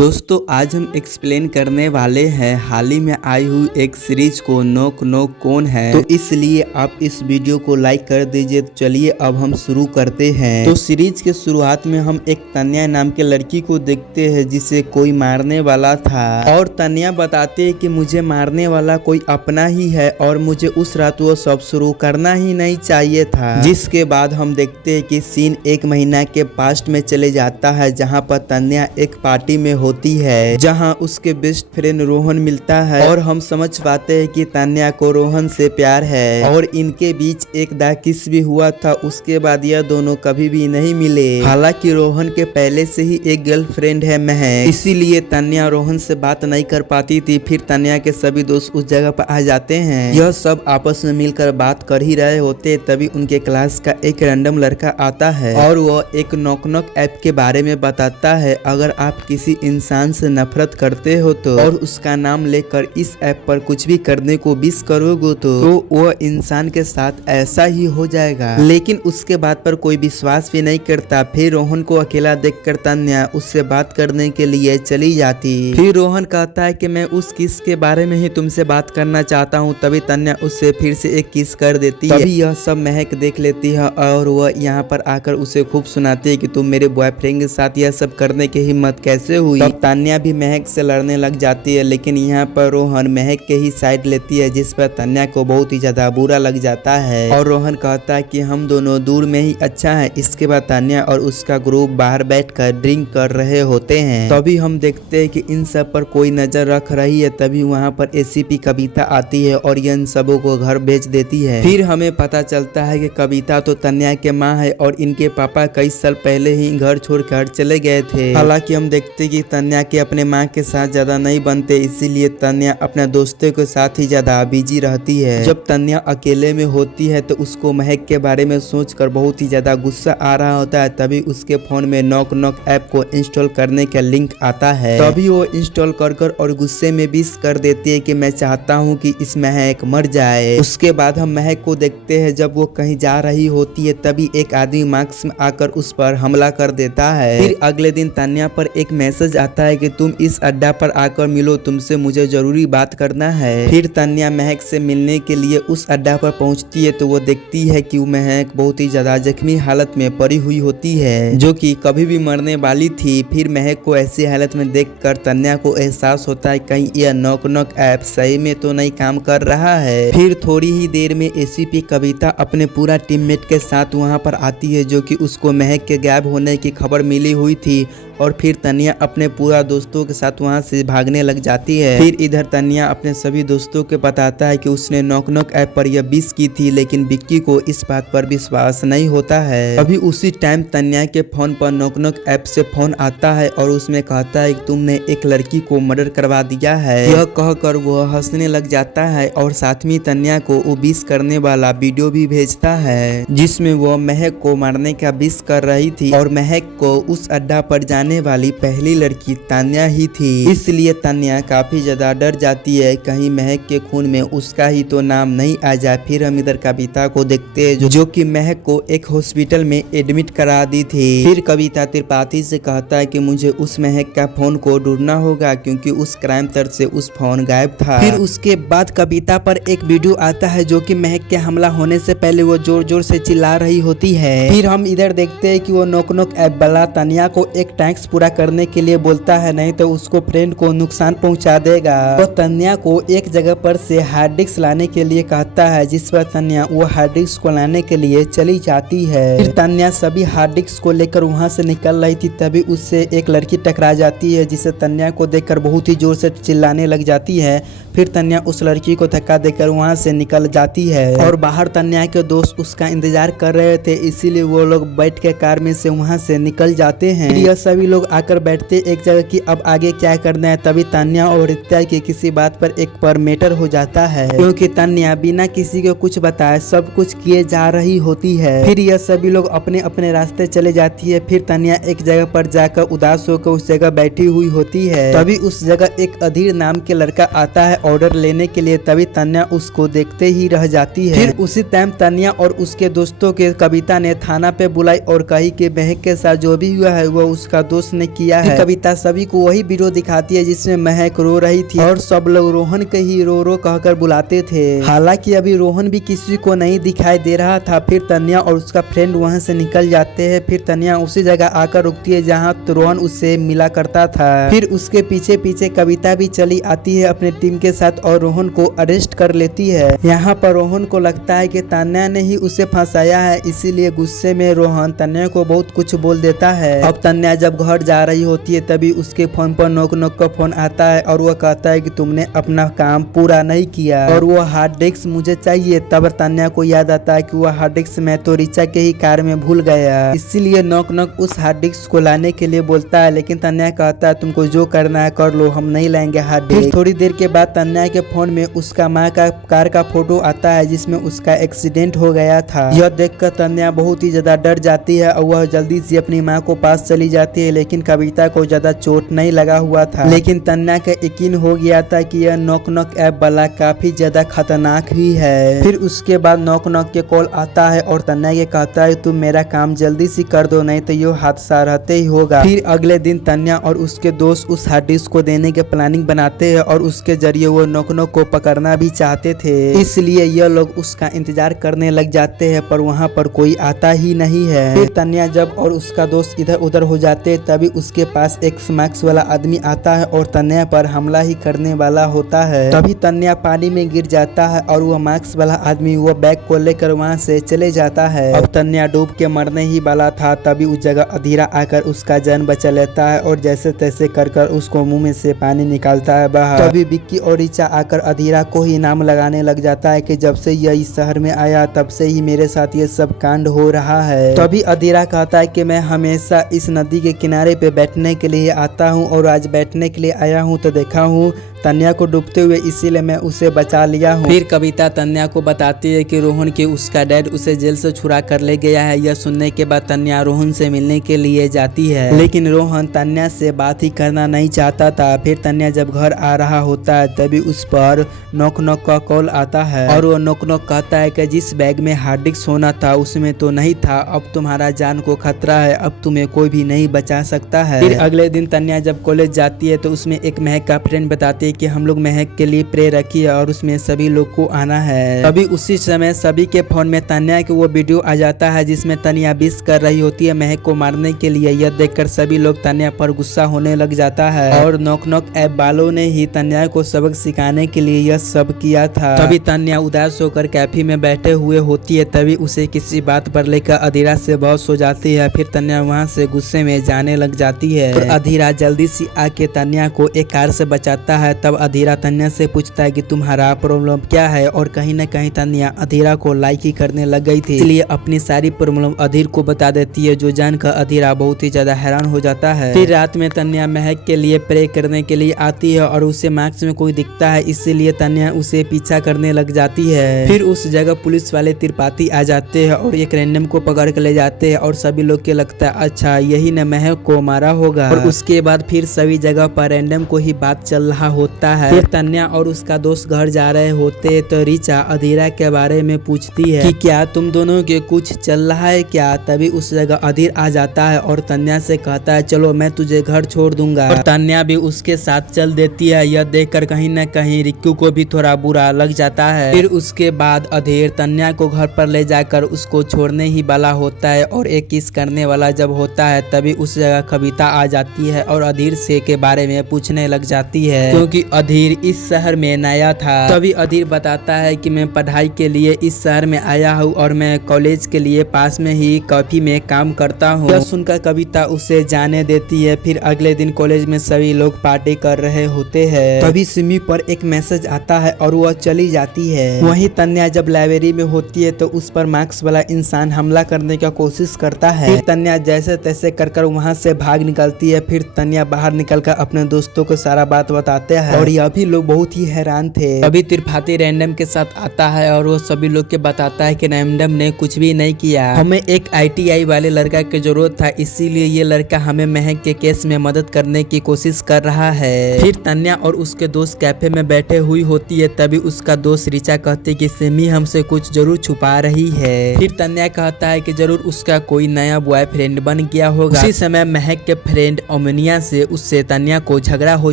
दोस्तों आज हम एक्सप्लेन करने वाले हैं हाल ही में आई हुई एक सीरीज को नोक नोक कौन है। तो इसलिए आप इस वीडियो को लाइक कर दीजिए। तो चलिए अब हम शुरू करते हैं। तो सीरीज के शुरुआत में हम एक तन्या नाम के लड़की को देखते हैं जिसे कोई मारने वाला था और तन्या बताते हैं कि मुझे मारने वाला कोई अपना ही है और मुझे उस रात वो सब शुरू करना ही नहीं चाहिए था। जिसके बाद हम देखते हैं कि सीन 1 महीना के पास्ट में चले जाता है जहाँ पर तन्या एक पार्टी में होती है जहां उसके बेस्ट फ्रेंड रोहन मिलता है और हम समझ पाते हैं कि तन्या को रोहन से प्यार है और इनके बीच एक दा किस भी हुआ था। उसके बाद यह दोनों कभी भी नहीं मिले। हालांकि रोहन के पहले से ही एक गर्लफ्रेंड है महक, इसीलिए तन्या रोहन से बात नहीं कर पाती थी। फिर तन्या के सभी दोस्त उस जगह पर आ जाते हैं। यह सब आपस में मिलकर बात कर ही रहे होते तभी उनके क्लास का एक रैंडम लड़का आता है और वह एक नॉक नॉक ऐप के बारे में बताता है। अगर आप किसी इंसान से नफरत करते हो तो और उसका नाम लेकर इस ऐप पर कुछ भी करने को विश करोगे तो वह इंसान के साथ ऐसा ही हो जाएगा। लेकिन उसके बात पर कोई विश्वास भी नहीं करता। फिर रोहन को अकेला देखकर तन्या उससे बात करने के लिए चली जाती। फिर रोहन कहता है कि मैं उस किस के बारे में ही तुमसे बात करना चाहता हूँ। तभी तन्या उससे फिर से एक किस कर देती है। तभी यह सब महक देख लेती है और वह यहाँ पर आकर उसे खूब सुनाती है कि तुम मेरे बॉयफ्रेंड के साथ यह सब करने की हिम्मत कैसे हुई। तब तन्या भी महक से लड़ने लग जाती है, लेकिन यहाँ पर रोहन महक के ही साइड लेती है जिस पर तन्या को बहुत ही ज्यादा बुरा लग जाता है और रोहन कहता है कि हम दोनों दूर में ही अच्छा है। इसके बाद तन्या और उसका ग्रुप बाहर बैठकर ड्रिंक कर रहे होते हैं। तभी हम देखते हैं कि इन सब पर कोई नजर रख रही है। तभी वहाँ पर एसीपी कविता आती है और इन सबों को घर भेज देती है। फिर हमें पता चलता है कि कविता तो तन्या के माँ है और इनके पापा कई साल पहले ही घर छोड़कर चले गए थे। हालांकि हम देखते कि तन्या के अपने माँ के साथ ज्यादा नहीं बनते, इसीलिए तन्या अपने दोस्तों के साथ ही ज्यादा बिजी रहती है। जब तन्या अकेले में होती है तो उसको महक के बारे में सोचकर बहुत ही ज्यादा गुस्सा आ रहा होता है। तभी उसके फोन में नॉक नॉक ऐप को इंस्टॉल करने का लिंक आता है। तभी वो इंस्टॉल कर और गुस्से में विश कर देती है कि मैं चाहता हूँ कि इस महक मर जाए। उसके बाद हम महक को देखते हैं जब वो कहीं जा रही होती है तभी एक आदमी मास्क में आकर उस पर हमला कर देता है। फिर अगले दिन तन्या पर एक मैसेज आता है कि तुम इस अड्डा पर आकर मिलो, तुमसे मुझे जरूरी बात करना है। फिर तन्या महक से मिलने के लिए उस अड्डा पर पहुंचती है तो वो देखती है कि महक बहुत ही ज्यादा जख्मी हालत में पड़ी हुई होती है जो कि कभी भी मरने वाली थी। फिर महक को ऐसी हालत में देखकर तन्या को एहसास होता है कहीं यह नॉक नॉक ऐप सही में तो नहीं काम कर रहा है। फिर थोड़ी ही देर में एसीपी कविता अपने पूरा टीममेट के साथ वहां पर आती है जो कि उसको महक के गायब होने की खबर मिली हुई थी और फिर तन्या अपने पूरा दोस्तों के साथ वहां से भागने लग जाती है। फिर इधर तन्या अपने सभी दोस्तों को बताता है कि उसने नॉक नॉक ऐप पर यह विश की थी, लेकिन विक्की को इस बात पर विश्वास नहीं होता है। अभी उसी टाइम तन्या के फोन पर नॉक नॉक ऐप से फोन आता है और उसमें कहता है कि तुमने एक लड़की को मर्डर करवा दिया है। यह कहकर वह हंसने लग जाता है और साथ में तन्या को वो विश करने वाला वीडियो भी भेजता है जिसमें वह महक को मारने का विश कर रही थी और महक को उस अड्डा पर जाने वाली पहली लड़की तन्या ही थी। इसलिए तन्या काफी ज्यादा डर जाती है कहीं महक के खून में उसका ही तो नाम नहीं आ जाए। फिर हम इधर कविता को देखते हैं जो कि महक को एक हॉस्पिटल में एडमिट करा दी थी। फिर कविता त्रिपाठी से कहता है कि मुझे उस महक का फोन को ढूंढना होगा क्योंकि उस क्राइम तर्ज से उस फोन गायब था। फिर उसके बाद कविता पर एक वीडियो आता है जो कि महक के हमला होने से पहले वो जोर जोर से चिल्ला रही होती है। फिर हम इधर देखते हैं कि वो नॉक नॉक ऐप वाला तन्या को एक टैक्स पूरा करने के लिए बोलता है, नहीं तो उसको फ्रेंड को नुकसान पहुंचा देगा। तो तन्या को एक जगह पर से हार्ड डिस्क लाने के लिए कहता है जिस पर तन्या वो हार्ड डिस्क को लाने के लिए चली जाती है। फिर तन्या सभी हार्ड डिस्क को लेकर वहां से निकल रही थी तभी उससे एक लड़की टकरा जाती है जिसे तन्या को देखकर बहुत ही जोर से चिल्लाने लग जाती है। फिर तन्या उस लड़की को धक्का देकर वहां से निकल जाती है और बाहर तन्या के दोस्त उसका इंतजार कर रहे थे, इसीलिए वो लोग बैठ के कार में से वहां से निकल जाते हैं। यह सभी लोग आकर बैठते एक जगह कि अब आगे क्या करना है। तभी तन्या और रित्या की किसी बात पर एक पर मैटर हो जाता है क्योंकि तन्या बिना किसी को कुछ बताए सब कुछ किए जा रही होती है। फिर यह सभी लोग अपने अपने रास्ते चले जाती है। फिर तन्या एक जगह पर जाकर उदास होकर उस जगह बैठी हुई होती है। तभी उस जगह एक अधीर नाम के लड़का आता है ऑर्डर लेने के लिए। तभी तन्या उसको देखते ही रह जाती है। फिर उसी टाइम तन्या और उसके दोस्तों के कविता ने थाना पे बुलाई और कही कि महक के साथ जो भी हुआ है वो उसका दोस्त ने किया है। कविता सभी को वही वीडियो दिखाती है जिसमें महक रो रही थी और सब लोग रोहन के ही रो रो कहकर बुलाते थे। हालांकि अभी रोहन भी किसी को नहीं दिखाई दे रहा था। फिर तन्या और उसका फ्रेंड वहां से निकल जाते हैं। फिर तन्या उसी जगह आकर रुकती है जहां रोहन उससे मिला करता था। फिर उसके पीछे पीछे कविता भी चली आती है अपने टीम के साथ और रोहन को अरेस्ट कर लेती है। यहाँ पर रोहन को लगता है कि तन्या ने ही उसे फंसाया है, इसीलिए गुस्से में रोहन तन्या को बहुत कुछ बोल देता है। अब तन्या जब घर जा रही होती है तभी उसके फोन पर नोक नोक का फोन आता है और वो कहता है कि तुमने अपना काम पूरा नहीं किया और वो हार्ड डिस्क मुझे चाहिए। तब तन्या को याद आता है कि वो हार्ड डिस्क मैं तो रिचा के ही कार में भूल गया, इसीलिए नोक नोक उस हार्ड डिस्क को लाने के लिए बोलता है। लेकिन तन्या कहता है तुमको जो करना है कर लो, हम नहीं लाएंगे हार्ड डिस्क। थोड़ी देर के बाद तन्या के फोन में उसका माँ का कार का फोटो आता है जिसमें उसका एक्सीडेंट हो गया था। यह देखकर तन्या बहुत ही ज्यादा डर जाती है और वह जल्दी से अपनी माँ को पास चली जाती है। लेकिन कविता को ज्यादा चोट नहीं लगा हुआ था। लेकिन तन्या का यकीन हो गया था कि यह नॉक नॉक ऐप वाला काफी ज्यादा खतरनाक भी है। फिर उसके बाद नॉक नॉक के कॉल आता है और तन्या के कहता है तुम मेरा काम जल्दी से कर दो नहीं तो ये हादसा रहते ही होगा। फिर अगले दिन तन्या और उसके दोस्त उस हार्ड डिस्क को देने के प्लानिंग बनाते हैं और उसके जरिए वो नॉक नॉक को पकड़ना भी चाहते थे, इसलिए यह लोग उसका इंतजार करने लग जाते हैं पर वहाँ पर कोई आता ही नहीं है। फिर तन्या जब और उसका दोस्त इधर उधर हो जाते तभी उसके पास एक स्मैक्स वाला आदमी आता है और तन्या पर हमला ही करने वाला होता है। तभी तन्या पानी में गिर जाता है और वह मास्क वाला आदमी वो बैग को लेकर वहाँ से चले जाता है। अब तन्या डूब के मरने ही वाला था तभी उस जगह अधीरा आकर उसका जान बचा लेता है और जैसे तैसे कर उसको मुंह में से पानी निकालता है बाहर। तभी विक्की और रिचा आकर अधीरा को ही नाम लगाने लग जाता है कि जब से यह इस शहर में आया तब से ही मेरे साथ ये सब कांड हो रहा है। तभी अधीरा कहता है कि मैं हमेशा इस नदी के किनारे पे बैठने के लिए आता हूँ और आज बैठने के लिए आया हूँ तो देखा हूँ तन्या को डूबते हुए, इसीलिए मैं उसे बचा लिया हूँ। फिर कविता तन्या को बताती है कि रोहन के उसका डैड उसे जेल से छुड़ा कर ले गया है। यह सुनने के बाद तन्या रोहन से मिलने के लिए जाती है लेकिन रोहन तन्या से बात ही करना नहीं चाहता था। फिर तन्या जब घर आ रहा होता है तभी उस पर नॉक नॉक का कॉल आता है और वो नॉक नॉक कहता है कि जिस बैग में हार्ड डिस्क होना था उसमें तो नहीं था, अब तुम्हारा जान को खतरा है, अब तुम्हें कोई भी नहीं बचा सकता है। फिर अगले दिन तन्या जब कॉलेज जाती है तो उसमें एक महक का फ्रेंड बताती है कि हम लोग महक के लिए प्रे रखी है और उसमें सभी लोग को आना है। तभी उसी समय सभी के फोन में तन्या की वो वीडियो आ जाता है जिसमें तन्या विश कर रही होती है महक को मारने के लिए। यह देखकर सभी लोग तन्या पर गुस्सा होने लग जाता है और नॉक नॉक ऐप वालों ने ही तन्या को सबक सिखाने के लिए यह सब किया था। तभी तन्या उदास होकर कैफे में बैठे हुए होती है तभी उसे किसी बात पर लेकर अधीरा से बहस हो जाती है। फिर तन्या वहाँ से गुस्से में जाने लग जाती है तो अधीरा जल्दी से आके तन्या को एक कार से बचाता है। तब अधीरा तन्या से पूछता है कि तुम्हारा प्रॉब्लम क्या है और कहीं न कहीं तन्या अधीरा को लाइक ही करने लग गई थी, इसलिए अपनी सारी प्रॉब्लम अधीर को बता देती है जो जानकर अधीरा बहुत ही ज्यादा हैरान हो जाता है। फिर रात में तन्या महक के लिए प्रे करने के लिए आती है और उसे मार्क्स में कोई दिखता है, इसीलिए तन्या उसे पीछा करने लग जाती है। फिर उस जगह पुलिस वाले त्रिपाठी आ जाते हैं और एक रैंडम को पकड़ के ले जाते हैं और सभी लोग के लगता है अच्छा यही न महक को मारा होगा। और उसके बाद फिर सभी जगह पर रैंडम को ही बात चल रहा होता है। फिर तन्या और उसका दोस्त घर जा रहे होते तो रिचा अधीरा के बारे में पूछती है कि क्या तुम दोनों के कुछ चल रहा है क्या। तभी उस जगह अधीर आ जाता है और तन्या से कहता है चलो मैं तुझे घर छोड़ दूंगा और तन्या भी उसके साथ चल देती है। यह देखकर कहीं न कहीं रिक्कू को भी थोड़ा बुरा लग जाता है। फिर उसके बाद अधीर तन्या को घर पर ले जाकर उसको छोड़ने ही वाला होता है और एक किस करने वाला जब होता है तभी उस जगह कविता आ जाती है और अधीर से के बारे में पूछने लग जाती है क्योंकि अधीर इस शहर में नया था। तभी अधीर बताता है कि मैं पढ़ाई के लिए इस शहर में आया हूँ और मैं कॉलेज के लिए पास में ही कॉफी में काम करता हूँ। यह सुनकर कविता उसे जाने देती है। फिर अगले दिन कॉलेज में सभी लोग पार्टी कर रहे होते हैं तभी सिमी पर एक मैसेज आता है और वह चली जाती है। वहीं तन्या जब लाइब्रेरी में होती है तो उस पर मार्क्स वाला इंसान हमला करने का कोशिश करता है। फिर तन्या जैसे तैसे कर वहाँ से भाग निकलती है। फिर तन्या बाहर निकलकर अपने दोस्तों को सारा बात बताते हैं और यह भी लोग बहुत ही हैरान थे। अभी त्रिपाठी रैंडम के साथ आता है और वो सभी लोग के बताता है कि रैंडम ने कुछ भी नहीं किया, हमें एक ITI वाले लड़का की जरूरत था, इसीलिए ये लड़का हमें महक के केस में मदद करने की कोशिश कर रहा है। फिर तन्या और उसके दोस्त कैफे में बैठे हुई होती है तभी उसका दोस्त रिचा कहती कि सिमी हमसे कुछ जरूर छुपा रही है। फिर तन्या कहता है कि जरूर उसका कोई नया बॉयफ्रेंड बन गया होगा। उसी समय समय महक के फ्रेंड अमनिया से उससे तन्या को झगड़ा हो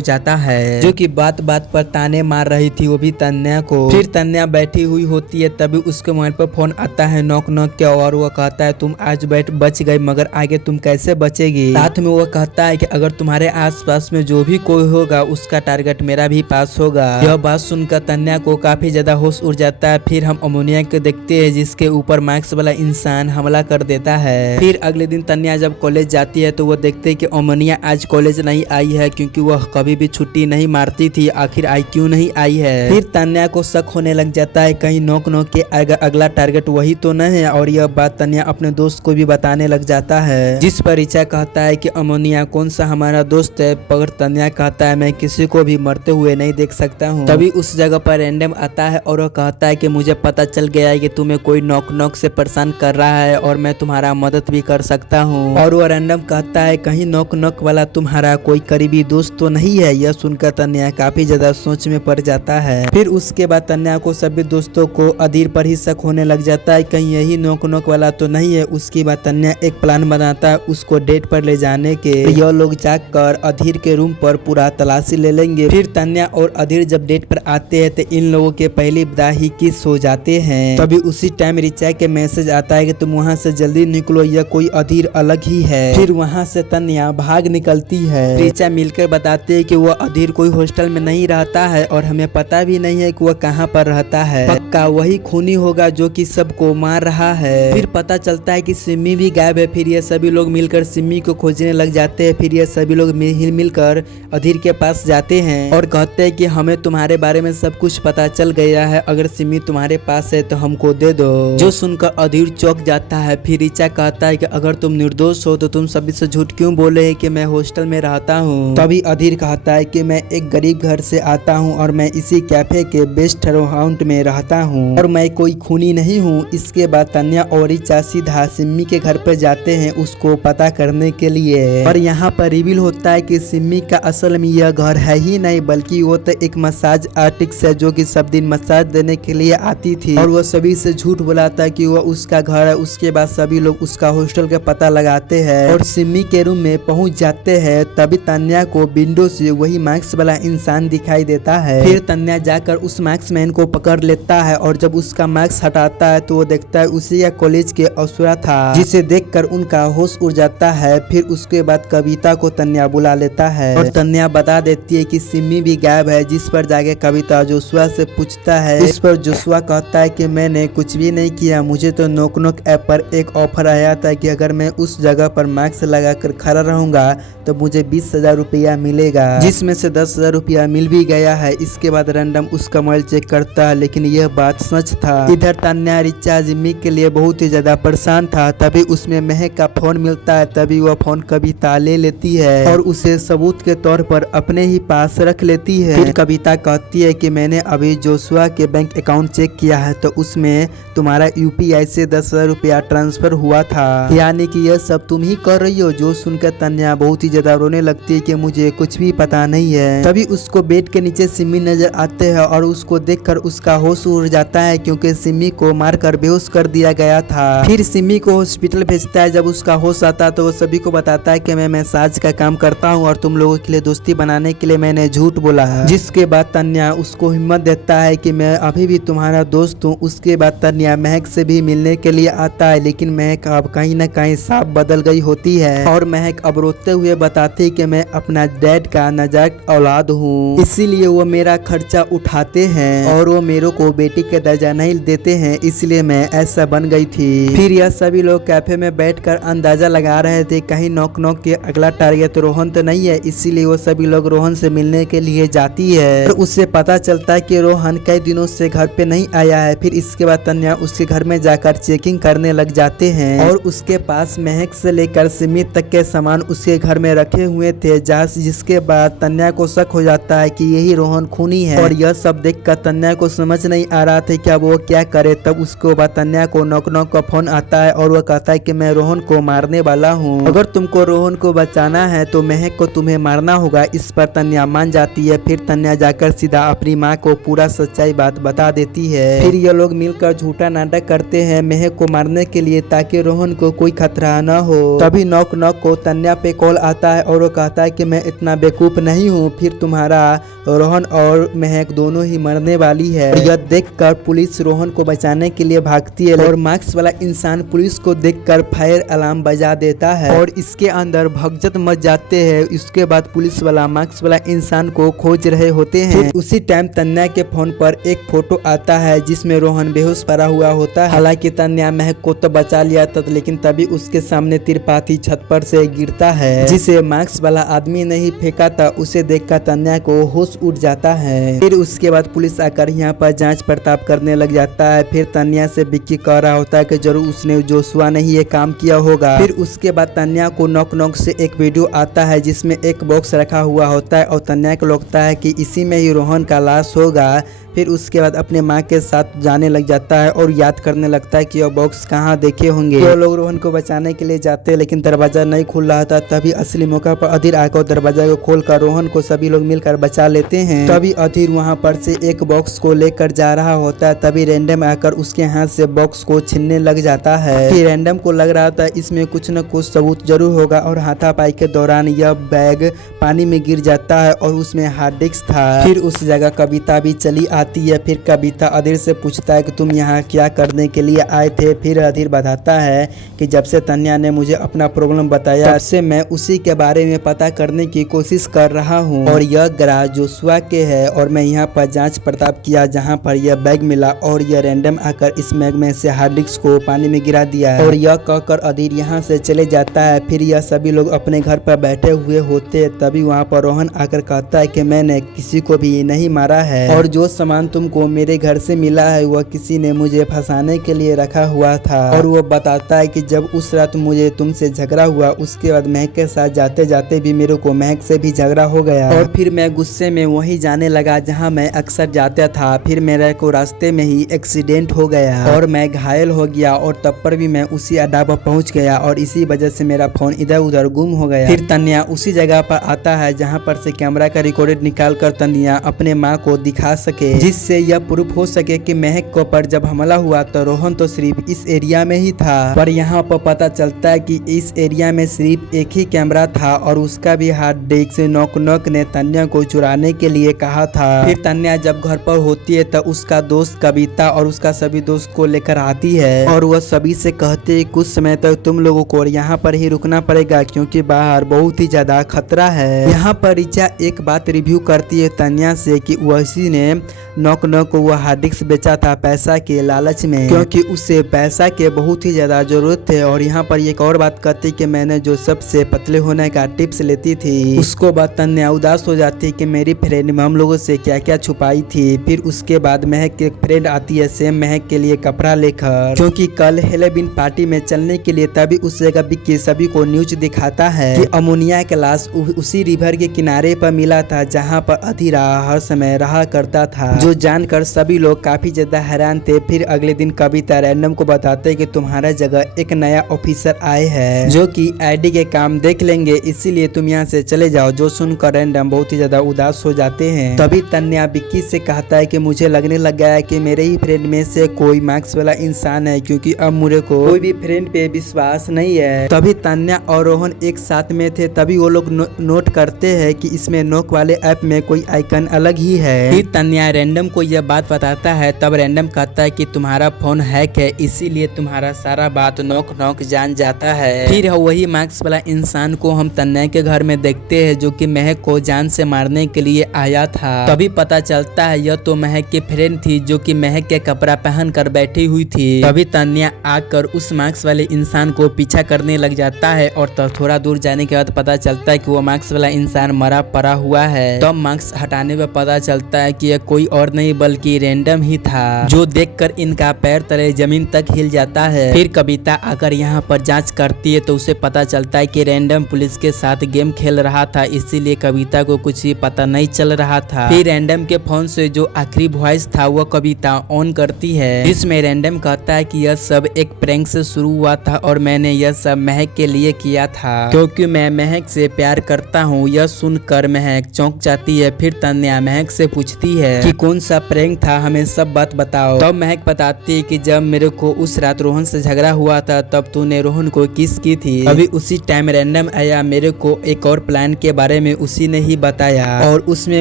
जाता है, जो कि बात बात पर ताने मार रही थी वो भी तन्या को। फिर तन्या बैठी हुई होती है, तभी उसके मोबाइल पर फोन आता है नॉक नॉक के, और वो कहता है तुम आज बच गई, मगर आगे तुम कैसे बचेगी। साथ में वो कहता है कि अगर तुम्हारे आसपास में जो भी कोई होगा उसका टारगेट मेरा भी पास होगा। यह बात सुनकर तन्या को काफी ज्यादा होश उड़ जाता है। फिर हम अमोनिया को देखते हैं जिसके ऊपर मास्क वाला इंसान हमला कर देता है। फिर अगले दिन तन्या जब कॉलेज जाती है तो वो देखते हैं कि अमोनिया आज कॉलेज नहीं आई है, क्योंकि वह कभी भी छुट्टी नहीं मारती थी, आखिर आई क्यों नहीं आई है। फिर तन्या को शक होने लग जाता है कहीं नॉक नॉक के अगला टारगेट वही तो नहीं है, और यह बात तन्या अपने दोस्त को भी बताने लग जाता है, जिस पर ऋचा कहता है कि अमोनिया कौन सा हमारा दोस्त है, पर तन्या कहता है मैं किसी को भी मरते हुए नहीं देख सकता हूँ। तभी उस जगह पर रैंडम आता है और वह कहता है कि मुझे पता चल गया है कि तुम्हें कोई नॉक नॉक से परेशान कर रहा है और मैं तुम्हारा मदद भी कर सकता हूँ। और वह रैंडम कहता है कहीं नॉक नॉक वाला तुम्हारा कोई करीबी दोस्त तो नहीं है। यह सुनकर तन्या काफी ज्यादा सोच में पड़ जाता है। फिर उसके बाद तन्या को सभी दोस्तों को अधीर पर ही शक होने लग जाता है कहीं यही नॉक नॉक वाला तो नहीं है। उसके बाद तन्या एक प्लान बनाता है उसको डेट पर ले जाने के। यह लोग जाकर अधीर के रूम पर पूरा तलाशी ले लेंगे। फिर तन्या और अधीर जब डेट पर आते हैं तो इन लोगों के पहली विदाई किस हो जाते हैं। तभी उसी टाइम ऋचा के मैसेज आता है कि तुम वहाँ से जल्दी निकलो, यह कोई अधीर अलग ही है। फिर वहाँ से तन्या भाग निकलती है। ऋचा मिलकर बताते है कि वह अधीर कोई हॉस्टल में नहीं रहता है और हमें पता भी नहीं है कि वह कहाँ पर रहता है। पक्का वही खूनी होगा जो कि सबको मार रहा है। फिर पता चलता है कि सिम्मी भी गायब है। फिर ये सभी लोग मिलकर सिम्मी को खोजने लग जाते हैं। फिर ये सभी लोग मिलकर अधीर के पास जाते हैं और कहते हैं कि हमें तुम्हारे बारे में सब कुछ पता चल गया है, अगर सिम्मी तुम्हारे पास है तो हमको दे दो। जो सुनकर अधीर चौंक जाता है। फिर ऋचा कहता है कि अगर तुम निर्दोष हो तो तुम सभी से झूठ क्यों बोले है कि मैं हॉस्टल में रहता हूँ। तभी अधीर कहता है कि मैं एक गरीब घर से आता हूँ और मैं इसी कैफे के बेस्ट रेस्टोरेंट में रहता हूँ और मैं कोई खूनी नहीं हूँ। इसके बाद तन्या और ऋचा सीधा सिम्मी के घर पर जाते हैं उसको पता करने के लिए। और यहाँ पर रिवील होता है कि सिम्मी का असल में यह घर है ही नहीं, बल्कि वो तो एक मसाज आर्टिस्ट है जो कि सब दिन मसाज देने के लिए आती थी और वो सभी से झूठ बुलाता है कि वो उसका घर है। उसके बाद सभी लोग उसका हॉस्टल का पता लगाते हैं और सिम्मी के रूम में पहुंच जाते हैं। तभी तन्या को विंडो से वही मास्क वाला इंसान दिखाई देता है। फिर तन्या जाकर उस मास्क मैन को पकड़ लेता है और जब उसका मास्क हटाता है तो वो देखता है उसी या कॉलेज के असुरा था, जिसे देखकर उनका होश उड़ जाता है। फिर उसके बाद कविता को तन्या बुला लेता है और तन्या बता देती है कि सिम्मी भी गायब है, जिस पर जाके कविता जोशुआ से पूछता है। इस पर जोशुआ कहता है कि मैंने कुछ भी नहीं किया, मुझे तो नॉक नॉक ऐप पर एक ऑफर आया था कि अगर मैं उस जगह पर मास्क लगाकर खड़ा रहूंगा तो मुझे 20,000 रुपया मिलेगा, जिसमें से 10,000 रुपया मिल भी गया है। इसके बाद रैंडम उसका मोबाइल चेक करता है, लेकिन यह बात सच था। इधर तन्या ऋचा जिम्मी के लिए बहुत ही ज्यादा परेशान था। तभी उसमें महक का फोन मिलता है। तभी वह फोन कविता ले लेती है और उसे सबूत के तौर पर अपने ही पास रख लेती है। फिर कविता कहती है कि मैंने अभी जोशुआ के बैंक अकाउंट चेक किया है तो उसमें तुम्हारा यूपीआई से 10,000 रुपया ट्रांसफर हुआ था, यानी कि यह सब तुम ही कर रही हो। जो सुनकर तन्या बहुत ही ज्यादा रोने लगती है कि मुझे कुछ भी पता नहीं है। तभी उसको बेड के नीचे सिम्मी नजर आते हैं और उसको देखकर उसका होश उड़ जाता है, क्योंकि सिम्मी को मारकर बेहोश कर दिया गया था। फिर सिम्मी को हॉस्पिटल भेजता है। जब उसका होश आता है तो वो सभी को बताता है कि मैं मसाज का काम करता हूँ और तुम लोगों के लिए दोस्ती बनाने के लिए मैंने झूठ बोला है। जिसके बाद तन्या उसको हिम्मत देता है कि मैं अभी भी तुम्हारा दोस्त हूँ। उसके बाद तन्या महक से भी मिलने के लिए आता है, लेकिन महक अब कहीं न कहीं साफ बदल गई होती है और महक अब रोते हुए बताती है कि मैं अपना डैड का नाजायज औलाद हूँ, इसीलिए वो मेरा खर्चा उठाते हैं और वो मेरे को बेटी के दर्जा नहीं देते हैं, इसलिए मैं ऐसा बन गई थी। फिर यह सभी लोग कैफे में बैठकर अंदाजा लगा रहे थे कहीं नॉक नॉक के अगला टारगेट रोहन तो नहीं है, इसीलिए वो सभी लोग रोहन से मिलने के लिए जाती है और उससे पता चलता है कि रोहन कई दिनों से घर पे नहीं आया है। फिर इसके बाद तन्या उसके घर में जाकर चेकिंग करने लग जाते हैं और उसके पास महक से लेकर सिम्मी तक के सामान उसके घर में रखे हुए थे, जिसके बाद तन्या को शक हो जाता है कि यही रोहन खूनी है और यह सब देखकर तन्या को समझ नहीं आ रहा था क्या वो क्या करे। तब उसको बाद तन्या को नॉक नॉक का फोन आता है और वह कहता है कि मैं रोहन को मारने वाला हूँ, अगर तुमको रोहन को बचाना है तो महक को तुम्हें मारना होगा। इस पर तन्या मान जाती है। फिर तन्या जाकर सीधा अपनी माँ को पूरा सच्चाई बात बता देती है। फिर ये लोग मिलकर झूठा नाटक करते हैं महक को मारने के लिए ताकि रोहन को कोई खतरा न हो। तभी नॉक नॉक को तन्या पे कॉल आता है और वो कहता है कि मैं इतना बेवकूफ़ नहीं हूँ, फिर तुम्हारा रोहन और महक दोनों ही मरने वाली है। यह देखकर पुलिस रोहन को बचाने के लिए भागती है और मास्क वाला इंसान पुलिस को देखकर फायर अलार्म बजा देता है और इसके अंदर भगदड़ मच जाते हैं। इसके बाद पुलिस वाला मास्क वाला इंसान को खोज रहे होते हैं। उसी टाइम तन्या के फोन पर एक फोटो आता है जिसमें रोहन बेहोश पड़ा हुआ होता है। हालांकि तन्या महक को तो बचा लिया था, लेकिन तभी उसके सामने त्रिपाठी छत पर से गिरता है जिसे मास्क वाला आदमी नहीं फेंका था। उसे देखकर तन्या को होश उड़ जाता है। फिर उसके बाद पुलिस आकर यहाँ पर जांच पड़ताल करने लग जाता है। फिर तन्या से विक्की कह रहा होता है कि जरूर उसने जोशुआ ने ही ये काम किया होगा। फिर उसके बाद तन्या को नॉक नॉक से एक वीडियो आता है जिसमें एक बॉक्स रखा हुआ होता है और तन्या को लगता है कि इसी में ही रोहन का लाश होगा। फिर उसके बाद अपने माँ के साथ जाने लग जाता है और याद करने लगता है कि वह बॉक्स कहाँ देखे होंगे। वो लोग रोहन को बचाने के लिए जाते हैं, लेकिन दरवाजा नहीं खुल रहा था। तभी असली मौका पर अधीर आकर दरवाजा को खोलकर रोहन को सभी लोग मिलकर बचा लेते हैं। तभी अधीर वहाँ पर से एक बॉक्स को लेकर जा रहा होता है। तभी रैंडम आकर उसके हाथ से बॉक्स को छीनने लग जाता है। फिर रैंडम को लग रहा था इसमें कुछ न कुछ सबूत जरूर होगा और हाथापाई के दौरान यह बैग पानी में गिर जाता है और उसमें हार्ड डिस्क था। फिर उस जगह कविता भी चली आती है। फिर कविता अधीर से पूछता है कि तुम यहाँ क्या करने के लिए आए थे। फिर अधीर बताता है कि जब से तन्या ने मुझे अपना प्रॉब्लम बताया तब से मैं उसी के बारे में पता करने की कोशिश कर रहा हूँ और यह गैराज जोशुआ के है और मैं यहाँ पर जांच पड़ताल किया जहाँ पर यह बैग मिला और यह रैंडम आकर इस बैग में से हार्ड डिस्क को पानी में गिरा दिया है। और यह कहकर अधीर यहाँ से चले जाता है। फिर यह सभी लोग अपने घर पर बैठे हुए होते। तभी वहाँ पर रोहन आकर कहता है कि मैंने किसी को भी नहीं मारा है और जो सामान तुमको मेरे घर से मिला है वह किसी ने मुझे फंसाने के लिए रखा हुआ था। और वो बताता है कि जब उस रात मुझे तुमसे झगड़ा हुआ उसके बाद महक के साथ जाते जाते भी मेरे को महक से भी झगड़ा हो गया और फिर मैं गुस्से में वहीं जाने लगा जहां मैं अक्सर जाता था। फिर मेरे को रास्ते में ही एक्सीडेंट हो गया और मैं घायल हो गया और तब पर भी मैं उसी अड्डा पर पहुंच गया और इसी वजह से मेरा फोन इधर उधर गुम हो गया। फिर तन्या उसी जगह पर आता है जहाँ पर से कैमरा का रिकॉर्डेड निकाल कर तन्या अपने माँ को दिखा सके, जिससे यह प्रूफ हो सके कि महक को पर जब हमला हुआ तो रोहन तो सिर्फ इस एरिया में ही था। पर यहाँ पर पता चलता है कि इस एरिया में सिर्फ एक ही कैमरा था और उसका भी हार्ड डिस्क से नॉक ने तन्या को चुराने के लिए कहा था। फिर तन्या जब घर पर होती है तो उसका दोस्त कविता और उसका सभी दोस्त को लेकर आती है और वह सभी से कहते कुछ समय तक तुम लोगों को यहाँ पर ही रुकना पड़ेगा क्योंकि बाहर बहुत ही ज्यादा खतरा है। यहाँ पर रिचा एक बात रिव्यू करती है तन्या से कि वही ने नॉक को वह हार्ड डिस्क बेचा था पैसा के लालच में, क्योंकि उसे पैसा के बहुत ही ज्यादा जरूरत थे। और यहाँ पर एक और बात कहती कि मैंने जो सबसे पतले होने का टिप्स लेती थी उसको बात तन्या उदास हो जाती कि मेरी फ्रेंड हम लोगों से क्या क्या छुपाई थी। फिर उसके बाद महक की फ्रेंड आती है सेम महक के लिए कपड़ा लेकर, क्योंकि कल हेलोवीन पार्टी में चलने के लिए। तभी उस जगह विक्की सभी को न्यूज दिखाता है कि अमोनिया का लाश उसी रिवर के किनारे पर मिला था जहाँ पर अधीरा हर समय रहा करता था, जो जानकर सभी लोग काफी ज्यादा हैरान थे। फिर अगले दिन कविता रैंडम को बताते कि तुम्हारा जगह एक नया ऑफिसर आए हैं जो कि आईडी के काम देख लेंगे, इसीलिए तुम यहाँ से चले जाओ। जो सुनकर रैंडम बहुत ही ज्यादा उदास हो जाते हैं। तभी तन्या विक्की से कहता है कि मुझे लगने लग गया है कि मेरे ही फ्रेंड में से कोई मार्क्स वाला इंसान है, क्योंकि अब मुझे को कोई भी फ्रेंड पे विश्वास नहीं है। तभी तन्या और रोहन एक साथ में थे। तभी वो लोग नोट करते हैं कि इसमें नोक वाले ऐप में कोई आइकन अलग ही है। फिर तन्या रैंडम को यह बात बताता है। तब रैंडम कहता है कि तुम्हारा फोन हैक है, इसीलिए तुम्हारा सारा बात नोक जान जाता है। फिर वही मार्क्स वाला इंसान को हम तन्या के घर में देखते हैं जो कि महक को जान से मारने के लिए आया था। तभी पता चलता है यह तो महक की फ्रेंड थी जो कि महक के कपड़ा पहन कर बैठी हुई थी। तभी तन्या आकर उस मार्क्स वाले इंसान को पीछा करने लग जाता है और थोड़ा दूर जाने के बाद पता चलता है कि वो मार्क्स वाला इंसान मरा पड़ा हुआ है। तब मार्क्स हटाने पर पता चलता है कि यह कोई और नहीं बल्कि रैंडम ही था, जो देखकर इनका पैर तले जमीन तक हिल जाता है। फिर कविता आकर यहाँ पर जांच करती है तो उसे पता चलता है कि रैंडम पुलिस के साथ गेम खेल रहा था, इसीलिए कविता को कुछ ही पता नहीं चल रहा था। फिर रैंडम के फोन से जो आखिरी वॉइस था वो कविता ऑन करती है, जिसमें रैंडम कहता है कि यह सब एक प्रैंक से शुरू हुआ था और मैंने यह सब महक के लिए किया था क्योंकि मैं महक से प्यार करता हूँ। यह सुनकर महक चौंक जाती है। फिर तन्या महक से पूछती है कि कौन सा प्रैंक था, हमें सब बात बताओ। तब महक बताती है कि जब मेरे को उस रात रोहन से झगड़ा हुआ था तब तूने रोहन को किस की थी अभी उसी टाइम रैंडम आया, मेरे को एक और प्लान के बारे में उसी ने ही बताया और उसमें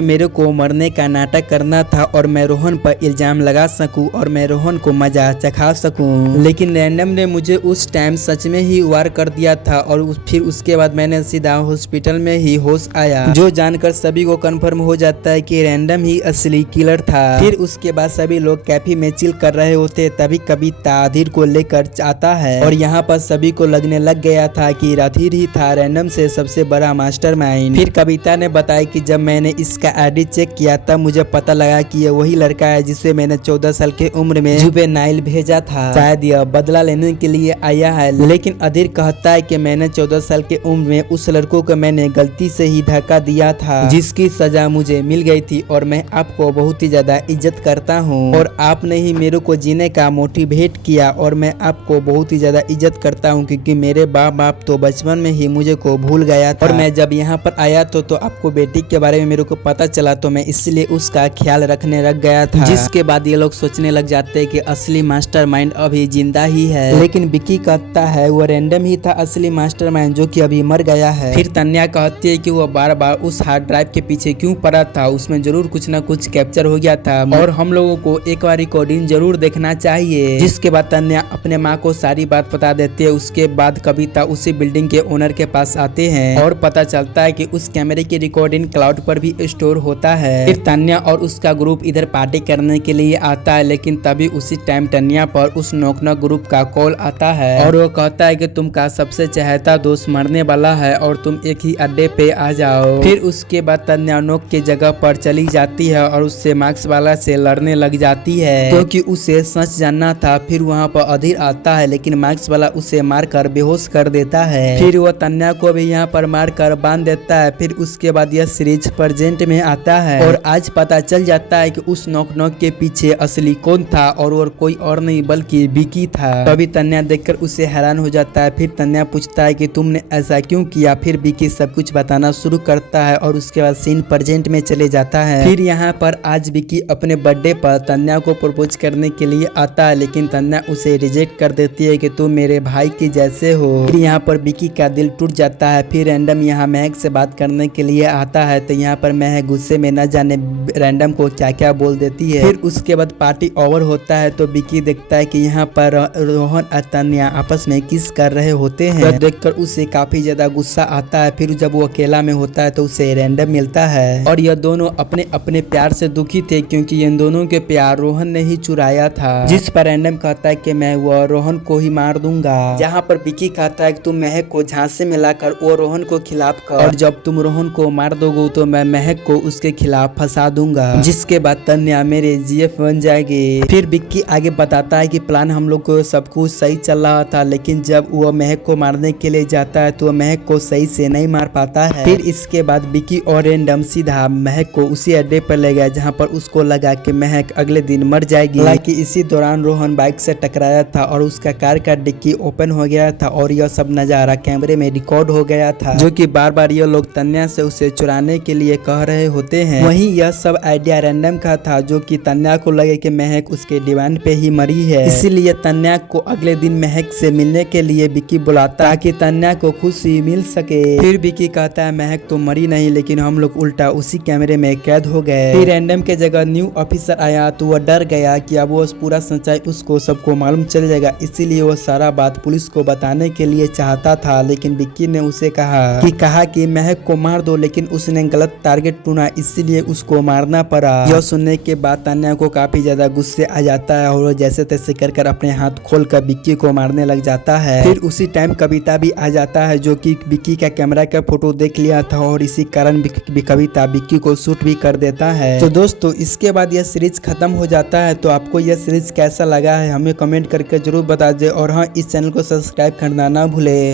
मेरे को मरने का नाटक करना था और मैं रोहन पर इल्जाम लगा सकूं और मैं रोहन को मजा चखा सकूं। लेकिन रैंडम ने मुझे उस टाइम सच में ही वार कर दिया था और फिर उसके बाद मैंने सीधा हॉस्पिटल में ही होश आया, जो जानकर सभी को कंफर्म हो जाता है कि रैंडम ही असली किलर था। फिर उसके बाद सभी लोग कैफे में चिल कर रहे होते, तभी कविता अधीर को लेकर आता है और यहाँ पर सभी को लगने लग गया था कि अधीर ही था रैंडम से सबसे बड़ा मास्टरमाइंड। फिर कविता ने बताया कि जब मैंने इसका आईडी चेक किया तब मुझे पता लगा कि ये वही लड़का है जिसे मैंने 14 साल की उम्र में जुवेनाइल भेजा था, शायद यह बदला लेने के लिए आया है। लेकिन अधीर कहता है कि मैंने 14 साल की उम्र में उस लड़कों को मैंने गलती से ही धक्का दिया था, जिसकी सजा मुझे मिल गई थी और मैं आपको बहुत ही ज्यादा इज्जत करता हूँ और आपने ही मेरे को जीने का मोटिवेट किया और मैं आपको बहुत ही ज्यादा इज्जत करता हूँ, क्योंकि मेरे बाप तो बचपन में ही मुझे को भूल गया था और मैं जब यहाँ पर आया तो आपको बेटी के बारे में मेरे को पता चला तो मैं इसलिए उसका ख्याल रखने लग गया था। जिसके बाद ये लोग सोचने लग जाते हैं कि असली मास्टरमाइंड अभी जिंदा ही है, लेकिन विक्की कहता है वो रैंडम ही था असली मास्टरमाइंड जो कि अभी मर गया है। फिर तन्या कहती है कि वो बार बार उस हार्ड ड्राइव के पीछे क्यों पड़ा था, उसमें जरूर कुछ न कुछ कैप्चर हो गया था और हम लोगों को एक बार रिकॉर्डिंग जरूर देखना चाहिए। जिसके बाद तन्या अपने माँ को सारी बात बता देती है। उसके बाद कविता उसी बिल्डिंग के ओनर के पास आते हैं और पता चलता है कि उस कैमरे की रिकॉर्डिंग क्लाउड पर भी स्टोर होता है। फिर तन्या और उसका ग्रुप इधर पार्टी करने के लिए आता है, लेकिन तभी उसी टाइम तन्या पर उस नॉक नॉक ग्रुप का कॉल आता है और वो कहता है कि तुमका सबसे चहेता दोस्त मरने वाला है और तुम एक ही अड्डे पे आ जाओ। फिर उसके बाद तन्या नॉक के जगह पर चली जाती है और उससे मार्क्स वाला से लड़ने लग जाती है क्योंकि उसे सच जानना था। फिर वहाँ पर अधीर आता है, लेकिन मार्क्स वाला उसे मारकर बेहोश कर देता है। फिर वो तन्या को भी यहाँ पर मारकर बांध देता है। फिर उसके बाद यह सीरीज प्रेजेंट में आता है और आज पता चल जाता है कि उस नॉक नॉक के पीछे असली कौन था और वो कोई और नहीं बल्कि विक्की था। तभी तन्या देखकर उसे हैरान हो जाता है। फिर तन्या पूछता है कि तुमने ऐसा क्यों किया। फिर विक्की सब कुछ बताना शुरू करता है और उसके बाद सीन प्रेजेंट में चले जाता है। फिर यहाँ पर आज विक्की अपने बर्थडे पर तन्या को प्रपोज करने के लिए आता है, लेकिन तन्या उसे रिजेक्ट कर देती है कि तुम मेरे भाई के जैसे हो। फिर यहाँ पर विक्की का दिल टूट जाता है। फिर रैंडम यहाँ महक से बात करने के लिए आता है तो यहाँ पर महक गुस्से में न जाने रैंडम को क्या क्या बोल देती है। फिर उसके बाद पार्टी ओवर होता है तो विक्की देखता है कि यहाँ पर रोहन और तन्या आपस में किस कर रहे होते हैं, तो देखकर उसे काफी ज्यादा गुस्सा आता है। फिर जब वो अकेला में होता है तो उसे रैंडम मिलता है और यह दोनों अपने अपने प्यार से दुखी थे क्योंकि इन दोनों के प्यार रोहन ने ही चुराया था। जिस पर रैंडम कहता है कि मैं वो रोहन को ही मार दूंगा, जहाँ पर विक्की कहता है कि तुम महक को झांसे में लाकर वो रोहन को खिलाफ कर और जब तुम रोहन को मार दोगे तो मैं महक को उसके खिलाफ फंसा दूंगा, जिसके बाद तन्या मेरे जीएफ बन जाएगी। फिर विक्की आगे बताता है कि प्लान हम लोग को सब कुछ सही चल रहा था, लेकिन जब वो महक को मारने के लिए जाता है तो महक को सही से नहीं मार पाता है। फिर इसके बाद विक्की और रैंडम सीधा महक को उसी अड्डे पर ले गया जहाँ पर उसको लगा कि महक अगले दिन मर जाएगी। हालांकि इसी दौरान रोहन बाइक से टकराया था और उसका कार का डिक्की ओपन हो गया था और यह सब नजारा कैमरे में रिकॉर्ड हो गया था, जो कि बार बार ये लोग तन्या से उसे चुराने के लिए कह रहे होते हैं। वहीं यह सब आइडिया रैंडम का था, जो कि तन्या को लगे कि महक उसके डिमांड पे ही मरी है, इसीलिए तन्या को अगले दिन महक से मिलने के लिए विक्की बुलाता ताकि तन्या को खुशी मिल सके। फिर विक्की कहता है महक तो मरी नहीं, लेकिन हम लोग उल्टा उसी कैमरे में कैद हो गए। फिर रैंडम के जगह न्यू ऑफिसर आया तो वह डर गया कि अब वो पूरा सच्चाई उसको सबको मालूम चल जाएगा, इसीलिए वो सारा बात पुलिस को बताने के लिए चाहता था। लेकिन विक्की ने उसे कहा कि महक को मार दो, लेकिन उसने गलत टारगेट चुना इसीलिए उसको मारना पड़ा। यह सुनने के बाद तन्या को काफी ज्यादा गुस्से आ जाता है और वो जैसे तैसे कर अपने हाथ खोलकर विक्की को मारने लग जाता है। फिर उसी टाइम कविता भी आ जाता है, जो कि विक्की का कैमरा का फोटो देख लिया था और इसी कारण कविता विक्की को शूट भी कर देता है। तो दोस्तों इसके बाद यह सीरीज खत्म हो जाता है। तो आपको यह सीरीज कैसा लगा है हमें कमेंट करके जरूर बता दे और हाँ, इस चैनल को सब्सक्राइब करना ना भूले।